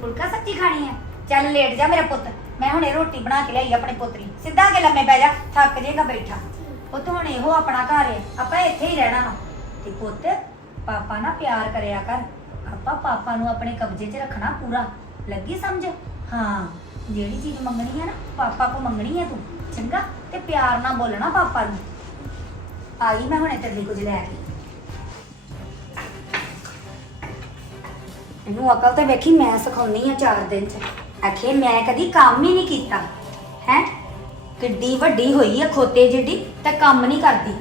ਫੁਲਕਾ ਸਬਜ਼ੀ ਖਾਣੀ ਹੈ ਚੱਲ ਲੇਟ ਜਾ ਮੇਰਾ ਪੁੱਤ। ਮੈਂ ਹੁਣੇ ਰੋਟੀ ਬਣਾ ਕੇ ਲਿਆਈ ਆਪਣੇ ਪੁੱਤ ਲਈ ਸਿੱਧਾ ਕੇ ਲੰਮੇ ਪੈ ਜਾ ਥੱਕ ਜੇਗਾ ਬੈਠਾ। ਪੁੱਤ ਹੁਣ ਇਹੋ ਆਪਣਾ ਘਰ ਹੈ ਆਪਾਂ ਇੱਥੇ ਹੀ ਰਹਿਣਾ ਵਾ। ਤੇ ਪੁੱਤ, ਪਾਪਾ ਨਾਲ ਪਿਆਰ ਕਰਿਆ ਕਰ। ਆਪਾਂ ਪਾਪਾ ਨੂੰ ਆਪਣੇ ਕਬਜ਼ੇ 'ਚ ਰੱਖਣਾ ਪੂਰਾ। ਲੱਗੀ ਸਮਝ? ਹਾਂ, ਜਿਹੜੀ ਚੀਜ਼ ਮੰਗਣੀ ਹੈ ਨਾ, ਪਾਪਾ ਕੋ ਮੰਗਣੀ ਹੈ ਤੂੰ, ਚੰਗਾ? ਤੇ ਪਿਆਰ ਨਾਲ ਬੋਲਣਾ ਪਾਪਾ ਨੂੰ। ਆਈ ਮੈਂ ਹੁਣੇ ਤੇਰੇ ਲਈ ਕੁਝ ਲੈ ਕੇ। ਇਹਨੂੰ ਅਕਲ ਤੇ ਵੇਖੀ, ਮੈਂ ਸਿਖਾਉਣੀ ਆ ਚਾਰ ਦਿਨ ਚ। ਆਖੇ, ਮੈਂ ਕਦੀ ਕੰਮ ਹੀ ਨਹੀਂ ਕੀਤਾ। ਹੈ? ਕਿੱਡੀ ਵੱਡੀ ਹੋਈ ਆ ਖੋਤੇ ਜਿੱਡੀ, ਤੇ ਕੰਮ ਨਹੀਂ ਕਰਦੀ।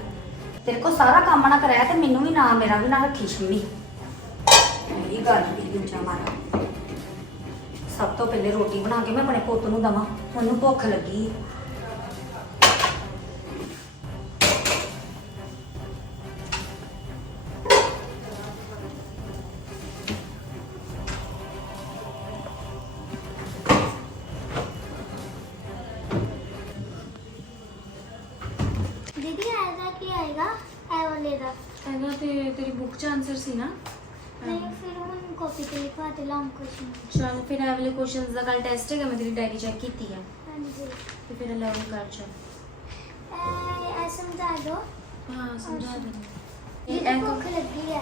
ਤੇਰੇ ਕੋ ਸਾਰਾ ਕੰਮ ਨਾ ਕਰਾਇਆ ਤੇ ਮੈਨੂੰ ਵੀ ਨਾ, ਮੇਰਾ ਵੀ ਨਾ ਰੱਖੀ ਸ਼ਮੀ ਇਹ ਗੱਲ ਦੀ ਦੂਜਾ ਮਾਰਾ। ਸਭ ਤੋਂ ਪਹਿਲੇ ਰੋਟੀ ਬਣਾ ਕੇ ਮੈਂ ਆਪਣੇ ਪੁੱਤ ਨੂੰ ਦਵਾਂ, ਉਹਨੂੰ ਭੁੱਖ ਲੱਗੀ। 'ਚ ਆਨਸਰ ਸੀ ਨਾ? ਨਹੀਂ ਫਿਰ ਹੁਣ ਕਾਪੀ ਤੇ ਲਿਖਵਾ ਤੇ ਲੌਂਗ ਕੁਐਸਚਨ ਚਲ ਫਿਰ ਇਹ ਵਾਲੇ ਕੁਐਸਚਨਸ ਦਾ ਕੱਲ ਟੈਸਟ ਹੈਗਾ ਮੈਂ ਤੇਰੀ ਡਾਇਰੀ ਚੈੱਕ ਕੀਤੀ ਹੈ ਹਾਂਜੀ। ਤੇ ਫਿਰ ਅਲਾਉ ਕਰ ਚਲ। ਐ ਐ ਸਮਝਾ ਦੋ। ਹਾਂ ਸਮਝਾ ਦੇ ਇਹ ਇਹ ਭੁੱਖ ਲੱਗੀ ਹੈ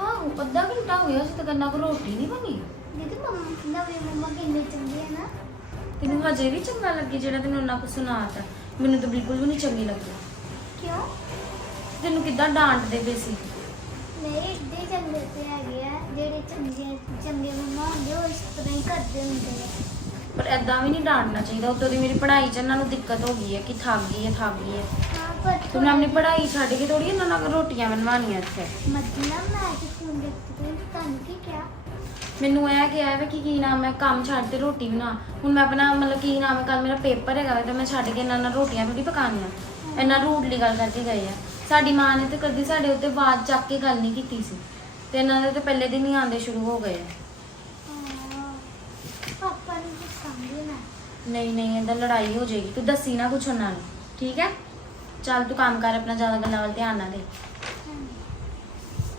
ਆਹੋ ਅੱਧਾ ਘੰਟਾ ਹੋਇਆ ਸੀ ਤੱਕ ਨਾ ਕੋ ਰੋਟੀ ਨਹੀਂ ਬਣੀ। ਦੀਦੀ ਮੰਮਾ ਨਵੀਂ ਮੰਮਾ ਕਿੰਨੀ ਚੰਗੀ ਹੈ ਨਾ। ਤੈਨੂੰ ਹਜੇ ਵੀ ਚੰਗਾ ਲੱਗੀ ਜਿਹੜਾ ਤੈਨੂੰ ਉਹਨਾਂ ਕੋ ਸੁਣਾਤਾ ਮੈਨੂੰ ਤਾਂ ਬਿਲਕੁਲ ਵੀ ਨਹੀਂ ਚੰਗੀ ਲੱਗੀ। ਕਿਉਂ? ਤੈਨੂੰ ਕਿੱਦਾਂ ਡਾਂਟਦੇ ਪਏ ਸੀ? ਮੇਰੇ ਇੱਡੇ ਚੰਗੇ ਤੇ ਹੈਗੇ ਆ ਜਿਹੜੇ ਚੰਗੇ ਚੰਗੇ ਮੰਮਾ ਹੁੰਦੇ ਉਹ ਇਸ ਤਰ੍ਹਾਂ ਹੀ ਕਰਦੇ ਹੁੰਦੇ। ਆ ਪਰ ਐਦਾਂ ਵੀ ਨਹੀਂ ਡਾਂਟਣਾ ਚਾਹੀਦਾ ਉਤੋਂ ਦੀ ਮੇਰੀ ਪੜ੍ਹਾਈ 'ਚ ਇਹਨਾਂ ਨੂੰ ਦਿੱਕਤ ਹੋ ਗਈ ਹੈ ਕਿ ਥੱਕ ਗਈ ਹੈ ਥੱਕ ਗਈ ਹੈ। ਹਾਂ ਪਰ ਤੂੰ ਨਾ ਆਪਣੀ ਪੜ੍ਹਾਈ ਛੱਡ ਕੇ ਥੋੜੀ ਇਹਨਾਂ ਨਾਲ ਰੋਟੀਆਂ ਬਣਵਾਉਣੀਆਂ ਇੱਥੇ। ਮਤਲਬ ਮੈਂ ਤੇ ਫੋਨ ਦੇਖਦੀ ਪਈ ਸੀ, ਤੁਹਾਨੂੰ ਕੀ ਕਿਹਾ? ਮੈਨੂੰ ਇਹ ਕਿਹਾ ਹੈ ਕਿ ਕੀ ਨਾਮ ਹੈ ਕੰਮ ਛੱਡ ਤੇ ਰੋਟੀ ਬਣਾ। ਹੁਣ ਮੈਂ ਆਪਣਾ ਮਤਲਬ ਕੀ ਨਾਮ ਹੈ ਕੱਲ ਮੇਰਾ ਪੇਪਰ ਹੈਗਾ ਵਾ ਤੇ ਮੈਂ ਛੱਡ ਕੇ ਇਹਨਾਂ ਨਾਲ ਰੋਟੀਆਂ ਥੋੜੀ ਪਕਾਉਣੀਆਂ। ਇਹਨਾਂ ਰੂਡਲੀ ਗੱਲ ਕਰਕੇ ਗਏ ਆ। ਸਾਡੀ ਮਾਂ ਨੇ ਤੇ ਕਦੀ ਸਾਡੇ ਉੱਤੇ ਬਾਤ ਚੱਕ ਕੇ ਗੱਲ ਨਹੀਂ ਕੀਤੀ ਸੀ। ਤੇ ਇਹਨਾਂ ਦੇ ਤੇ ਪਹਿਲੇ ਦਿਨ ਹੀ ਆਉਂਦੇ ਸ਼ੁਰੂ ਹੋ ਗਏ ਆ। ਪਾਪਾ ਨੂੰ ਨਹੀਂ ਨਹੀਂ ਇਹਦਾ ਲੜਾਈ ਹੋ ਜਾਏਗੀ। ਤੂੰ ਦੱਸੀ ਨਾ ਕੁਛ ਉਹਨਾਂ ਨੂੰ ਠੀਕ ਹੈ? ਚੱਲ ਤੂੰ ਕੰਮ ਕਰ ਆਪਣਾ ਜ਼ਿਆਦਾ ਗੱਲਾਂ ਵੱਲ ਧਿਆਨ ਨਾ ਦੇ।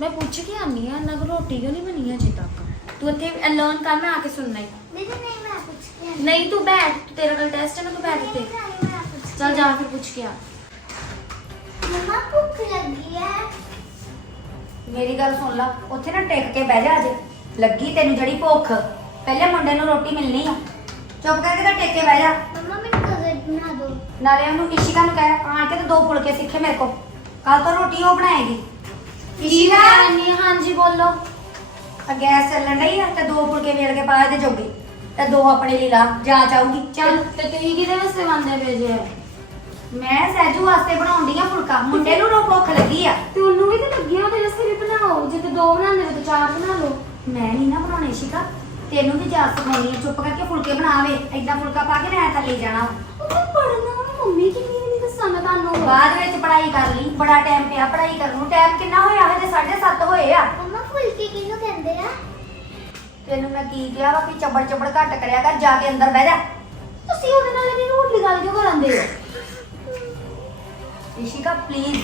ਮੈਂ ਪੁੱਛ ਕੇ ਆਨੀ ਆ ਇਹਨਾਂ ਕੋਲ ਰੋਟੀ ਕਿਉਂ ਨਹੀਂ ਬਣੀ ਅਜੇ ਤੱਕ? ਤੂੰ ਇੱਥੇ ਲਰਨ ਕਰ ਮੈਂ ਆ ਕੇ ਸੁਣਨਾ ਹੀ ਦੀਦੀ ਨਹੀਂ ਮੈਂ ਪੁੱਛ ਕੇ ਆਈ। ਨਹੀਂ ਤੂੰ ਬੈਠ ਤੇਰਾ ਕੱਲ ਟੈਸਟ ਹੈ ਨਾ ਤੂੰ ਬੈਠ ਨਹੀਂ, ਨਹੀਂ, ਮੈਂ ਕੇ ਚੱਲ ਜਾ ਫਿਰ ਪੁੱਛ ਕੇ ਆ। ਮੰਮਾ ਭੁੱਖ ਲੱਗੀ ਹੈ ਮੇਰੀ ਗੱਲ ਸੁਣ ਲਾ ਉੱਥੇ ਨਾ ਟਿਕ ਕੇ ਬਹਿ ਜਾ ਅਜੇ। ਲੱਗੀ ਤੈਨੂੰ ਜਿਹੜੀ ਭੁੱਖ ਪਹਿਲੇ ਮੁੰਡੇ ਨੂੰ ਰੋਟੀ ਮਿਲਣੀ ਆ। ਚੁੱਪ ਕਰਕੇ ਤਾਂ ਟਿਕ ਕੇ ਬਹਿ ਜਾ। ਮੰਮਾ ਮੈਨੂੰ ਕਜ਼ਰ ਬਣਾ ਦਿਓ। ਨਾਲੇ ਉਹਨੂੰ ਇਸ਼ਿਕਾ ਨੂੰ ਕਹਿ ਆਣ ਕੇ ਤੇ ਦੋ ਫੁਲਕੇ ਸਿੱਖੇ ਮੇਰੇ ਕੋ ਕੱਲ ਤੋਂ ਰੋਟੀ ਉਹ ਬਣਾਏਗੀ। ਇਸ਼ਿਕਾ ਨਹੀਂ ਹਾਂਜੀ ਬੋਲੋ। ਆ ਗੈਸ ਚੱਲਣ ਡਈ ਆ ਤੇ ਦੋ ਫੁਲਕੇ ਵੇਲ ਕੇ ਪਾ ਦੇ ਜੋਗੀ। ਤੇ ਦੋ ਆਪਣੇ ਲਈ ਲਾ ਜਾ ਚਾਹੂਗੀ। ਚੱਲ। ਤੇ ਤੁਸੀਂ ਕਿਹਦੇ ਵਾਸਤੇ ਮੰਨਦੇ ਪਏ ਜੇ? ਮੈਂ ਸਹਿਜੂ ਵਾਸਤੇ ਬਣਾਉਂਦੀ ਆ ਫੁਲਕਾ। ਮੁੰਡੇ ਨੂੰ ਰੋ ਭੁੱਖ ਲੱਗੀ ਆ। ਤੇ ਉਹਨੂੰ ਵੀ ਤੇ ਲੱਗੀ ਉਹਦੇ ਵਾਸਤੇ ਵੀ ਬਣਾਓ। ਜੇ ਤੇ ਦੋ ਬਣਾਉਂਦੇ ਹੋ ਤੇ ਚਾਰ ਬਣਾ ਲਓ। ਮੈਂ ਨਹੀਂ ਨਾ ਬਣਾਉਣੇ ਸ਼ਿਕਾ। ਤੈਨੂੰ ਵੀ ਜਾ ਸਿਖਾਉਣੀ ਆ ਚੁੱਪ ਕਰਕੇ ਫੁਲਕੇ ਬਣਾਵੇ ਐਦਾਂ ਫੁਲਕਾ ਪਾ ਕੇ ਮੈਂ ਥੱਲੇ ਜਾਣਾ। ਉਹ ਪੜਨਾ ਮੰਮੀ ਕਿੰਨੀ ਨਹੀਂ ਦੱਸਾਂ ਮੈਂ ਤੁਹਾਨੂੰ। ਬਾਅਦ ਵਿੱਚ ਪੜ੍ਹਾਈ ਕਰ ਲਈ। ਬੜਾ ਟਾਈਮ ਪਿਆ ਪੜ੍ਹਾਈ ਕਰਨ ਨੂੰ। ਟਾਈਮ ਕਿੰਨਾ ਹੋਇਆ ਹਜੇ 7:30 ਹੋਏ ਆ। ਮੰਮਾ ਫੁਲਕੀ ਕਿਹਨੂੰ ਕਹਿੰਦੇ ਆ? ਤੈਨੂੰ ਮੈਂ ਕੀ ਕਿਹਾ ਵਾ ਕਿ ਚੱਬੜ ਚੱਬੜ ਘੱਟ ਕਰਿਆ ਕਰ ਜਾ ਕੇ ਅੰਦਰ ਬਹਿ ਜਾ। ਤੁਸੀਂ ਉਹਦੇ ਨਾਲ ਇਹਦੀ ਰੋਟੀ ਗੱਲ ਕਿਉਂ ਕਰਾਂਦੇ ਹੋ? ਇਸ਼ਿਕਾ ਪਲੀਜ਼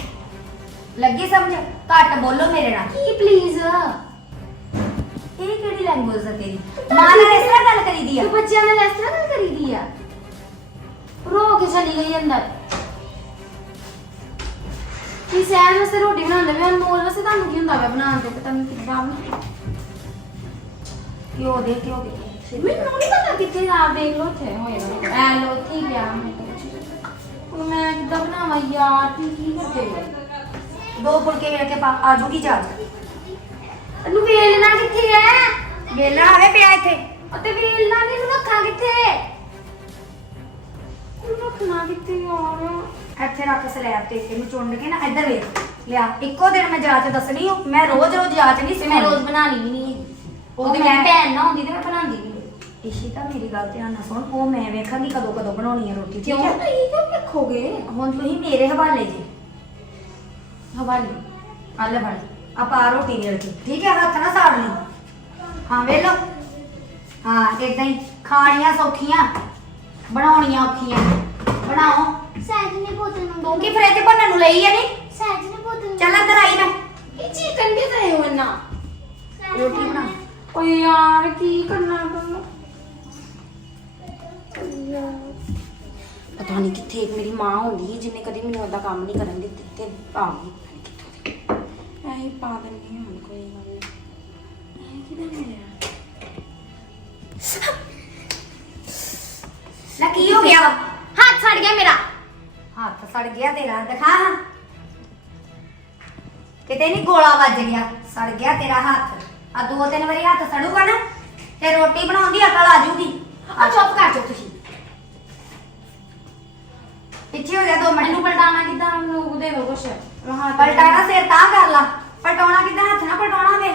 ਲੱਗੀ ਸਮਝ? ਘੱਟ ਬੋਲੋ ਮੇਰੇ ਨਾਲ। ਕੀ ਪਲੀਜ਼ ਇਹ ਕਿਹੜੀ ਲੈਂਗੁਏਜ ਹੈ ਤੇਰੀ? ਮਾਂ ਨਾਲ ਇਸ ਤਰ੍ਹਾਂ ਗੱਲ ਕਰੀਦੀ ਆ? ਤੂੰ ਬੱਚਿਆਂ ਨਾਲ ਇਸ ਤਰ੍ਹਾਂ ਗੱਲ ਕਰੀਦੀ ਆ? ਰੋ ਕੇ ਚਲੀ ਗਈ ਅੰਦਰ। ਕੀ ਸੈਨ ਵਾਸਤੇ ਰੋਟੀ ਬਣਾਉਂਦੇ ਵੇ ਅਨਮੋਲ ਵਾਸਤੇ ਤੁਹਾਨੂੰ ਕੀ ਹੁੰਦਾ ਵਾ ਬਣਾਉਣ ਤੇ? ਪਤਾ ਨਹੀਂ ਕਿੱਦਾਂ ਵੀ। ਕਿਉਂ ਦੇ ਕਿਉਂ ਦੇ। ਮੈਨੂੰ ਨਹੀਂ ਪਤਾ ਕਿੱਥੇ ਆਪ ਦੇਖ ਲੋ ਹੋਏਗਾ ਐ ਲੋ ਹੀ ਪਿਆ ਮੈਂ ਮੈਂ ਕਿੱਦਾਂ ਬਣਾਵਾਂ ਯਾਰ ਤੁਸੀਂ ਕੀ ਕਰਦੇ ਹੋ? ਦੋ ਫੁਲਕੇ ਵੇਲ ਕੇ ਪਾ ਆ ਜੂਗੀ ਨੂੰ ਵੇਲਣਾ ਕਿੱਥੇ ਹੈ ਵੇਲਣਾ ਆਵੇ ਪਿਆ ਇੱਥੇ। ਅਤੇ ਵੇਲਣਾ ਨਹੀਂ ਨੂੰ ਰੱਖਾਂ ਕਿੱਥੇ? ਨੂੰ ਰੱਖਣਾ ਕਿੱਥੇ ਯਾਰ? ਇੱਥੇ ਰੱਖ ਸਲੈਬ ਤੇ ਇਹਨੂੰ ਚੁੰਡ ਕੇ ਨਾ ਇੱਧਰ ਵੇਖ। ਲਿਆ ਇੱਕੋ ਦਿਨ ਮੈਂ ਜਾਚ ਦੱਸਣੀ ਹੋ ਮੈਂ ਰੋਜ਼ ਰੋਜ਼ ਜਾਚ ਨਹੀਂ ਤੇ ਮੈਂ ਰੋਜ਼ ਬਣਾ ਲਈ ਨਹੀਂ। ਉਹ ਉਹਦੀ ਮੈਂ- ਭੈਣ ਨਾ ਹੁੰਦੀ ਤੇ ਮੈਂ ਬਣਾਉਂਦੀ ਨਹੀਂ। ਇਸ਼ਿਕਾ ਮੇਰੀ ਗੱਲ ਧਿਆਨ ਨਾਲ ਸੁਣ ਉਹ ਮੈਂ ਵੇਖਾਂਗੀ ਕਦੋਂ ਕਦੋਂ ਬਣਾਉਣੀ ਹੈ ਰੋਟੀ ਠੀਕ ਕਿਉਂ ਹੈ? ਨਹੀਂ ਕਿਉਂ ਰੱਖੋਗੇ? ਹੁਣ ਤੁਸੀਂ ਮੇਰੇ ਹਵਾਲੇ ਜੀ। ਹਵਾਲੇ ਆ ਲੈ ਫੜ ਆ ਪਾ ਰੋਟੀ ਵੇਲ ਕੇ ਠੀਕ ਹੈ ਹੱਥ ਨਾ ਸਾੜ ਲਈ ਹਾਂ ਵੇਲੋ ਹਾਂ ਇਦਾਂ ਹੀ। ਖਾਣੀਆਂ ਸੌਖੀਆਂ ਬਣਾਉਣੀਆਂ ਔਖੀਆਂ। ਬਣਾਓ। ਸਹਿਜ ਨੇ ਪੁੱਤ ਨੂੰ ਤੂੰ ਕੀ ਫਰਿੱਜ ਭੰਨਣ ਨੂੰ ਲਈ ਆ ਨਹੀਂ ਸਹਿਜ ਨੇ ਪੁੱਤ ਨੂੰ ਚੱਲ ਅੰਦਰ ਆਈ ਮੈਂ ਇਹ ਚਿਕਨ ਦੇ ਤੇ ਹੋ ਨਾ ਰੋਟੀ ਨੇ- ਬਣਾ। ਓਏ ਯਾਰ ਕੀ ਕਰਨਾ ਤੂੰ? ਪਤਾ ਨਹੀਂ ਕਿੱਥੇ ਇੱਕ ਮੇਰੀ ਮਾਂ ਹੁੰਦੀ ਸੀ ਜਿਹਨੇ ਕਦੀ ਮੈਨੂੰ ਉਹਦਾ ਕੰਮ ਨਹੀਂ ਕਰਨ ਦਿੱਤੇ ਤੇ ਆ ਗਈ ਐਂ ਪਾ ਦਿੰਦੀ ਹਾਂ, ਹੁਣ ਕੋਈ ਗੱਲ ਨਹੀਂ ਐਂ ਕਿਹਦਾ ਮਿਲਿਆ? ਲੈ ਕੀ ਹੋ ਗਿਆ ਹੱਥ ਛੱਡ ਗਿਆ ਮੇਰਾ। ਹੱਥ ਸੜ ਗਿਆ ਤੇਰਾ, ਦਿਖਾ। ਕਿਤੇ ਨਹੀਂ ਗੋਲਾ ਵੱਜ ਗਿਆ, ਸੜ ਗਿਆ ਤੇਰਾ ਹੱਥ। ਆ ਦੋ ਤਿੰਨ ਵਾਰੀ ਹੱਥ ਸੜੂਗਾ ਨਾ, ਤੇ ਰੋਟੀ ਬਣਾਉਣ ਦੀ ਅਕਲ ਆ ਜੂਗੀ। ਆ ਚੁੱਪ ਕਰ ਜਾਓ ਤੁਸੀਂ। ਪਿੱਛੇ ਹੋ ਜਾ ਦੋ ਮੈਨੂੰ ਪਲਟਾਣਾ ਕਿੱਦਾਂ? ਮੈਨੂੰ ਦੇ ਦੋ ਕੁਛ। ਹਾਂ ਪਲਟਾਣਾ ਸਿਰ ਤਾਂ ਕਰ ਲਾ। ਪਲਟਾਉਣਾ ਕਿੱਦਾਂ? ਹੱਥ ਨਾ ਪਲਟਾਉਣਾ ਵੇ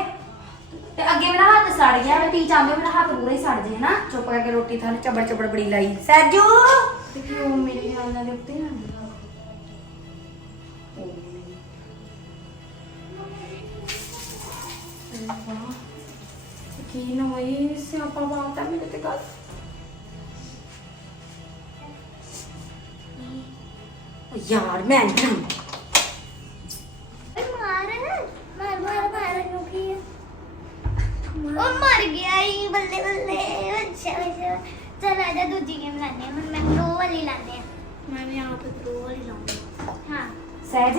ਤੇ ਅੱਗੇ ਮੇਰਾ ਹੱਥ ਸੜ ਗਿਆ। ਮੈਂ ਤੀ ਚਾਹੁੰਦੇ ਮੇਰਾ ਹੱਥ ਪੂਰਾ ਹੀ ਸੜ ਜੇ ਨਾ। ਚੁੱਪ ਕਰਕੇ ਰੋਟੀ ਥਾਂ ਚਬੜ ਚਬੜ ਬੜੀ ਲਾਈ। ਤੇ ਕਿਉਂ ਮੇਰੇ ਖਿਆਲ ਨਾਲ ਦੇ ਉੱਤੇ ਨਾ ਕੀ ਨਾ ਹੋਈ ਸਿਆਪਾ ਬਾਤਾ ਮੇਰੇ ਤੇ ਗੱਲ। ਯਾਰ ਮੈਂ ਨਹੀਂ ਮਾਰ ਮਾਰ ਮਾਰ ਮਾਰ ਨੂੰ ਕੀ ਹੈ? ਉਹ ਮਰ ਗਿਆ ਹੀ ਬੱਲੇ ਬੱਲੇ ਅੱਛਾ ਅੱਛਾ ਚਲ ਆ ਜਾ ਦੂਜੀ ਗੇਮ ਲਾਣੇ ਹੁਣ ਮੈਂ ਪ੍ਰੋ ਵਾਲੀ ਲਾਣੇ ਆ ਮੈਂ ਵੀ ਆਪ ਪ੍ਰੋ ਵਾਲੀ ਲਾਉਂਗੀ ਹਾਂ ਸਹਿਜ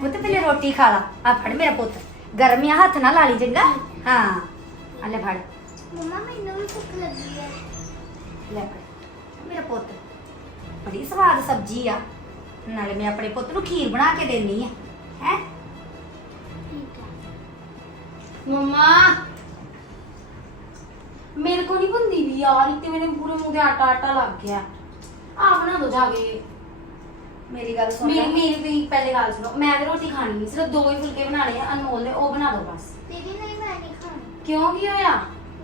ਪੁੱਤ ਪਹਿਲੇ ਰੋਟੀ ਖਾ ਲਾ ਆ ਫੜ ਮੇਰਾ ਪੁੱਤ ਗਰਮੀਆਂ ਹੱਥ ਨਾ ਲਾ ਲਈ ਚੰਗਾ ਹਾਂ ਆ ਲੈ ਫੜ ਮਮਾ ਮੈਨੂੰ ਵੀ ਭੁੱਖ ਲੱਗੀ ਨਾਲੇ ਮੈਂ ਆਪਣੇ ਪੁੱਤ ਨੂੰ ਖੀਰ ਬਣਾ ਕੇ ਦੇਣੀ ਆ ਹੈ? ਠੀਕ ਮੰਮਾ! ਮੇਰੇ ਕੋ ਨਹੀਂ ਬੰਦੀ ਵੀ ਯਾਰ ਇੱਥੇ ਮੇਰੇ ਪੂਰੇ ਮੂੰਹ ਤੇ ਆਟਾ ਆਟਾ ਲੱਗ ਗਿਆ। ਆ ਬਣਾ ਦੋ ਜਾ ਕੇ ਮੇਰੀ ਗੱਲ ਸੁਣ ਮੇਰੀ ਮੇਰੀ ਤੁਸੀਂ ਪਹਿਲੇ ਗੱਲ ਸੁਣੋ ਮੈਂ ਤੇ ਰੋਟੀ ਖਾਣੀ ਨਹੀਂ ਸਿਰਫ ਦੋ ਹੀ ਫੁਲਕੇ ਬਣਾਣੇ ਆ ਅਨਮੋਲ ਦੇ ਉਹ ਬਣਾ ਦਿਓ ਬਸ। ਦੀਦੀ ਨਹੀਂ ਮੈਂ ਨਹੀਂ ਖਾਣੀ। ਕਿਉਂ ਕੀ ਹੋਇਆ?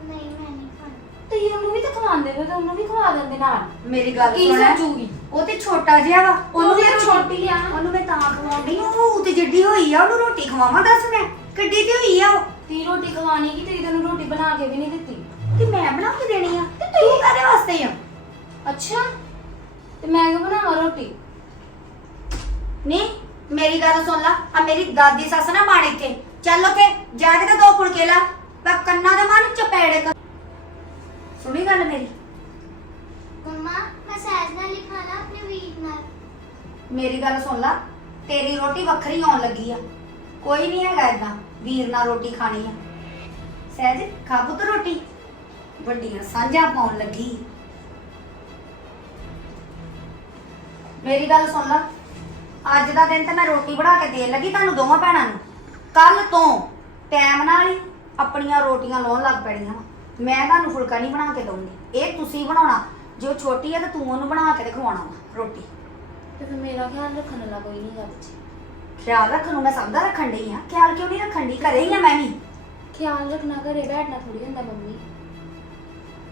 ਨਹੀਂ ਮੈਂ ਨਹੀਂ ਖਾਣੀ। ਤੇ ਉਹਨੂੰ ਵੀ ਤਾਂ ਖਵਾਉਂਦੇ ਹੋ ਤੇ ਉਹਨੂੰ ਵੀ ਖਵਾ ਦਿੰਦੇ ਨਾਲ। ਮੇਰੀ ਗੱਲ ਕੀ ਸੁਣ। ਸੋਚੂਗੀ? ਉਹ ਤੇ ਛੋਟਾ ਜਿਹਾ ਵਾ ਉਹਨੂੰ ਵੀ ਛੋਟੀ ਆ। ਉਹਨੂੰ ਮੈਂ ਤਾਂ ਖਵਾਉਂਦੀ ਉਹ ਤੇ ਜਿੱਡੀ ਹੋਈ ਆ ਉਹਨੂੰ ਰੋਟੀ ਖਵਾਵਾਂ ਦੱਸ ਮੈਂ ਕਿੱਡੀ ਤੇ ਹੋਈ ਆ ਉਹ? ਤੀ ਰੋਟੀ ਖਵਾਣੀ ਕਿ ਤੇਰੀ ਤੈਨੂੰ ਰੋਟੀ ਬਣਾ ਕੇ ਵੀ ਨਹੀਂ ਦਿੱਤੀ। ਤੇ ਮੈਂ ਬਣਾ ਕੇ ਦੇਣੀ ਆ ਤੇ ਤੂੰ ਕਾਦੇ ਵਾਸਤੇ ਆ? ਅੱਛਾ ਤੇ ਮੈਂ ਕਿਉਂ ਬਣਾਵਾਂ ਰੋਟੀ? ਨਹੀਂ ਮੇਰੀ ਗੱਲ ਸੁਣ ਲਾ ਆ ਮੇਰੀ ਦਾਦੀ ਸੱਸ ਨਾ ਮਾਣ ਇੱਥੇ। ਚੱਲ ਉੱਥੇ ਜਾ ਕੇ ਤੇ ਦੋ ਫੁਲਕੇ ਲਾ ਮੈਂ ਕੰਨਾਂ ਦੇ ਮਨ ਚਪੇੜੇ ਕਰ ਸੁਣੀ ਗੱਲ ਮੇਰੀ? ਮਮਾ, ਮੈਂ ਸਹਿਜ ਨਾਲ ਹੀ ਖਾਣਾ ਆਪਣੇ ਵੀਰ ਨਾਲ। ਮੇਰੀ ਗੱਲ ਸੁਣ ਲਾ, ਤੇਰੀ ਰੋਟੀ ਵੱਖਰੀ ਆਉਣ ਲੱਗੀ ਆ। ਕੋਈ ਨਹੀਂ ਹੈਗਾ ਏਦਾਂ, ਵੀਰ ਨਾਲ ਰੋਟੀ ਖਾਣੀ ਆ। ਸਹਿਜ, ਖਾ ਪੁੱਤ ਰੋਟੀ। ਵੱਡੀਆਂ ਸਾਂਝਾਂ ਪਾਉਣ ਲੱਗੀ। ਮੇਰੀ ਗੱਲ ਸੁਣ ਲਾ, ਅੱਜ ਦਾ ਦਿਨ ਤੇ ਮੈਂ ਰੋਟੀ ਬਣਾ ਕੇ ਦੇਣ ਲੱਗੀ ਤੁਹਾਨੂੰ ਦੋਵਾਂ ਭੈਣਾਂ ਨੂੰ। ਕੱਲ ਤੋਂ ਟਾਈਮ ਨਾਲ ਹੀ ਆਪਣੀਆਂ ਰੋਟੀਆਂ ਲਾਉਣ ਲੱਗ ਪੈਣੀਆਂ ਵਾਂ। ਮੈਂ ਤੁਹਾਨੂੰ ਫੁਲਕਾ ਨਹੀਂ ਬਣਾ ਕੇ ਦਊਂਗੀ। ਇਹ ਤੁਸੀਂ ਬਣਾਉਣਾ ਜੇ ਉਹ ਛੋਟੀ ਹੈ ਤਾਂ ਤੂੰ ਉਹਨੂੰ ਬਣਾ ਕੇ ਦਿਖਾਉਣਾ ਵਾ ਰੋਟੀ। ਤੇ ਫਿਰ ਮੇਰਾ ਖਿਆਲ ਰੱਖਣ ਵਾਲਾ ਕੋਈ ਨਹੀਂ ਗਾ ਵਿੱਚ ਖਿਆਲ ਰੱਖਣ ਨੂੰ ਮੈਂ ਸਭ ਦਾ ਰੱਖਣ ਡਈ ਆ ਖਿਆਲ ਕਿਉਂ ਨਹੀਂ ਰੱਖਣ ਡਈ? ਘਰੇ ਹੀ ਆ ਮੈਂ ਵੀ। ਖਿਆਲ ਰੱਖਣਾ ਘਰੇ ਬੈਠਣਾ ਥੋੜੀ ਹੁੰਦਾ ਮੰਮੀ।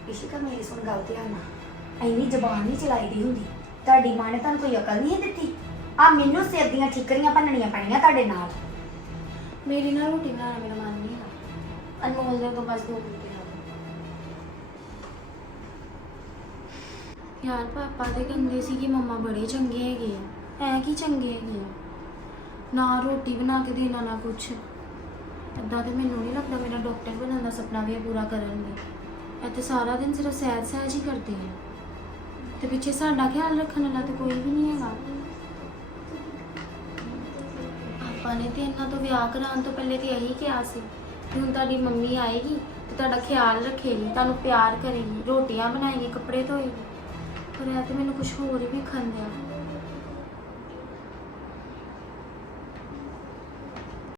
ਇਸ਼ਿਕਾ ਮੇਰੀ ਸੁਣ ਗੱਲ ਧਿਆਨ ਨਾਲ। ਐਨੀ ਜ਼ਬਾਨ ਨਹੀਂ ਚਲਾਈਦੀ ਹੁੰਦੀ। ਤੁਹਾਡੀ ਮਾਂ ਨੇ ਤੁਹਾਨੂੰ ਕੋਈ ਅਕਲ ਨਹੀਂ ਦਿੱਤੀ। ਆ ਮੈਨੂੰ ਸਿਰ ਦੀਆਂ ਠਿਕਰੀਆਂ ਭੰਨਣੀਆਂ ਪੈਣੀਆਂ ਤੁਹਾਡੇ ਨਾਲ। ਮੇਰੀ ਨਾਲ ਰੋਟੀ ਬਣਾਉਣਾ ਮੇਰਾ ਮਨ ਨਹੀਂ ਹੈ ਅਨਮੋਲ ਦੇ ਤੋਂ ਬਸ ਦੋ ਯਾਰ ਪਾਪਾ ਦੇ ਕਹਿੰਦੇ ਸੀ ਕਿ ਮੰਮਾ ਬੜੇ ਚੰਗੇ ਹੈਗੇ ਆ। ਐ ਕੀ ਚੰਗੇ ਹੈਗੇ ਆ? ਨਾ ਰੋਟੀ ਬਣਾ ਕੇ ਦੇਣਾ, ਨਾ ਕੁਛ। ਏਦਾਂ ਤੇ ਮੈਨੂੰ ਨਹੀਂ ਲੱਗਦਾ ਮੇਰਾ ਡਾਕਟਰ ਬਣਨ ਦਾ ਸੁਪਨਾ ਵੀ ਇਹ ਪੂਰਾ ਕਰਨਗੇ ਇਹ ਤੇ ਸਾਰਾ ਦਿਨ ਸਿਰਫ ਸੈਰ ਸਹਿਜ ਹੀ ਕਰਦੇ ਆ। ਤੇ ਪਿੱਛੇ ਸਾਡਾ ਖਿਆਲ ਰੱਖਣ ਵਾਲਾ ਤੇ ਕੋਈ ਵੀ ਨਹੀਂ ਹੈਗਾ। ਪਾਪਾ ਨੇ ਤੇ ਇਹਨਾਂ ਤੋਂ ਵਿਆਹ ਕਰਾਉਣ ਤੋਂ ਪਹਿਲੇ ਤੇ ਇਹੀ ਕਿਹਾ ਸੀ ਕਿ ਹੁਣ ਤੁਹਾਡੀ ਮੰਮੀ ਆਏਗੀ ਤੇ ਤੁਹਾਡਾ ਖਿਆਲ ਰੱਖੇਗੀ, ਤੁਹਾਨੂੰ ਪਿਆਰ ਕਰੇਗੀ, ਰੋਟੀਆਂ ਬਣਾਏਗੀ, ਕੱਪੜੇ ਧੋਏਗੀ। ਪਰ ਤੇ ਮੈਨੂੰ ਕੁਝ ਹੋਰ ਹੀ ਖੰਦਿਆ